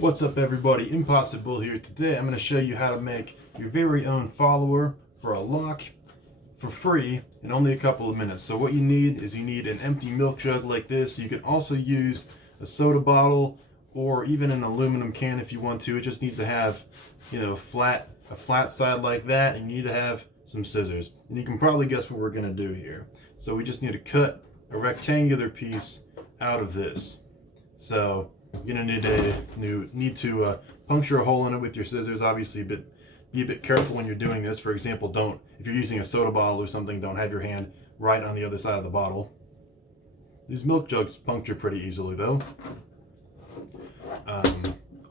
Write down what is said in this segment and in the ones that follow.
What's up everybody, Impossible here. Today I'm going to show you how to make your very own follower for a lock for free in only a couple of minutes. So what you need is an empty milk jug like this. You can also use a soda bottle or even an aluminum can if you want to. It just needs to have, a flat side like that, and you need to have some scissors. And you can probably guess what we're going to do here. So we just need to cut a rectangular piece out of this. So you're gonna need to puncture a hole in it with your scissors. Obviously, be a bit careful when you're doing this. For example, if you're using a soda bottle or something, don't have your hand right on the other side of the bottle. These milk jugs puncture pretty easily, though.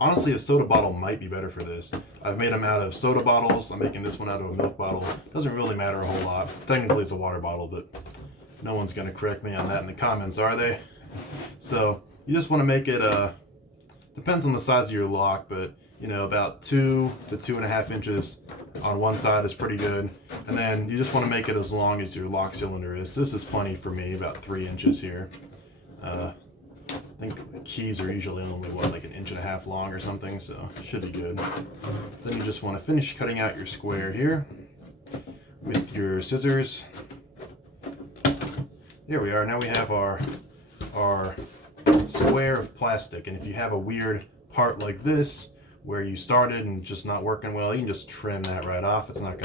Honestly, a soda bottle might be better for this. I've made them out of soda bottles. I'm making this one out of a milk bottle. Doesn't really matter a whole lot. Technically, it's a water bottle, but no one's gonna correct me on that in the comments, are they? So you just want to make it, depends on the size of your lock, but about 2 to 2.5 inches on one side is pretty good. And then you just want to make it as long as your lock cylinder is. This is plenty for me, about 3 inches here. I think the keys are usually only, like 1.5 inches long or something, so it should be good. Then you just want to finish cutting out your square here with your scissors. There we are. Now we have our square of plastic, and if you have a weird part like this where you started and just not working well, you can just trim that right off. It's not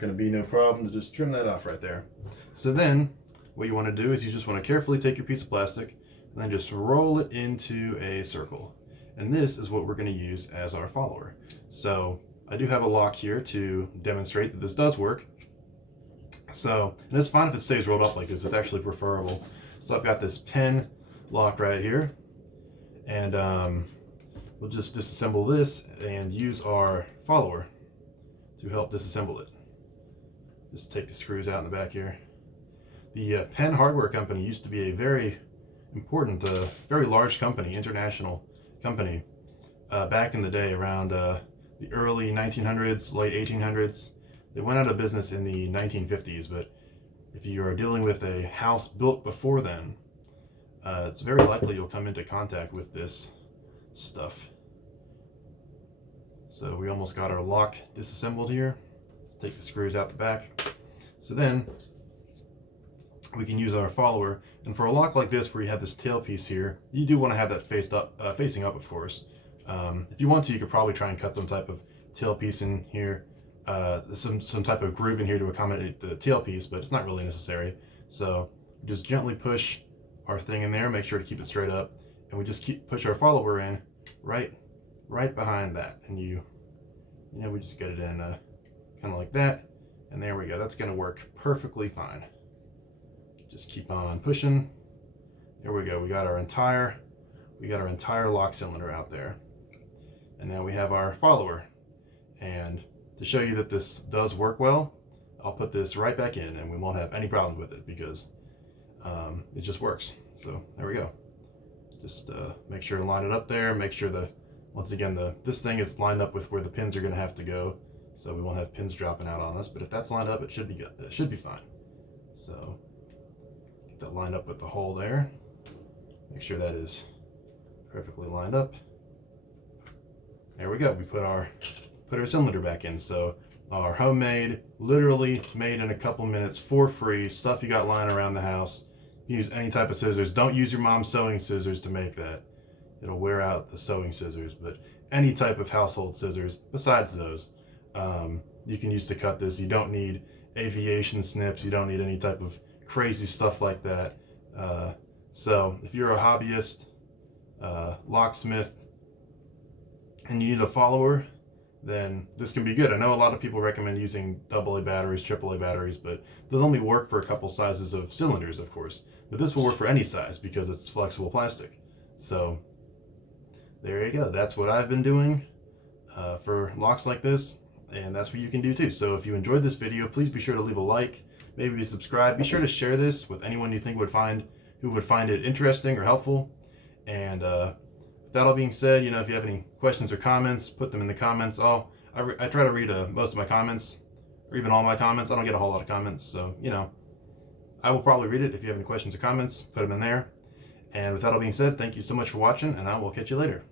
gonna be no problem to just trim that off right there. So then what you want to do is you just want to carefully take your piece of plastic and then just roll it into a circle, and this is what we're going to use as our follower. So I do have a lock here to demonstrate that this does work. So, and it's fine if it stays rolled up like this. It's actually preferable. So I've got this pin lock right here, and we'll just disassemble this and use our follower to help disassemble it. Just take the screws out in the back here. The Penn Hardware Company used to be a very important, very large company, international company, back in the day, around the early 1900s, late 1800s. They went out of business in the 1950s, but if you are dealing with a house built before then, it's very likely you'll come into contact with this stuff. So we almost got our lock disassembled here. Let's take the screws out the back. So then we can use our follower. And for a lock like this where you have this tail piece here, you do want to have that facing up, of course. If you want to, you could probably try and cut some type of tail piece in here. Some type of groove in here to accommodate the tail piece, but it's not really necessary. So just gently push our thing in there, make sure to keep it straight up, and we just push our follower in right behind that, and we just get it in kind of like that, and there we go. That's going to work perfectly fine. Just keep on pushing. There we go. We got our entire lock cylinder out there, and now we have our follower. And to show you that this does work well, I'll put this right back in and we won't have any problems with it because it just works. So there we go. Just make sure to line it up there. Make sure once again, this thing is lined up with where the pins are going to have to go, so we won't have pins dropping out on us. But if that's lined up, it should be good. It should be fine. So get that lined up with the hole there. Make sure that is perfectly lined up. There we go. We put our cylinder back in. So our homemade, literally made in a couple minutes for free stuff you got lying around the house. You can use any type of scissors. Don't use your mom's sewing scissors to make that. It'll wear out the sewing scissors, but any type of household scissors besides those, you can use to cut this. You don't need aviation snips. You don't need any type of crazy stuff like that. So if you're a hobbyist, locksmith, and you need a follower, then this can be good. I know a lot of people recommend using AA batteries, AAA batteries, but those only work for a couple sizes of cylinders, of course. But this will work for any size because it's flexible plastic. So there you go. That's what I've been doing for locks like this, and that's what you can do too. So if you enjoyed this video, please be sure to leave a like, maybe subscribe. Be sure to share this with anyone you think would find it interesting or helpful. And with that all being said, if you have any questions or comments, put them in the comments. I try to read most of my comments, or even all my comments. I don't get a whole lot of comments, so I will probably read it. If you have any questions or comments, put them in there. And with that all being said, thank you so much for watching, and I will catch you later.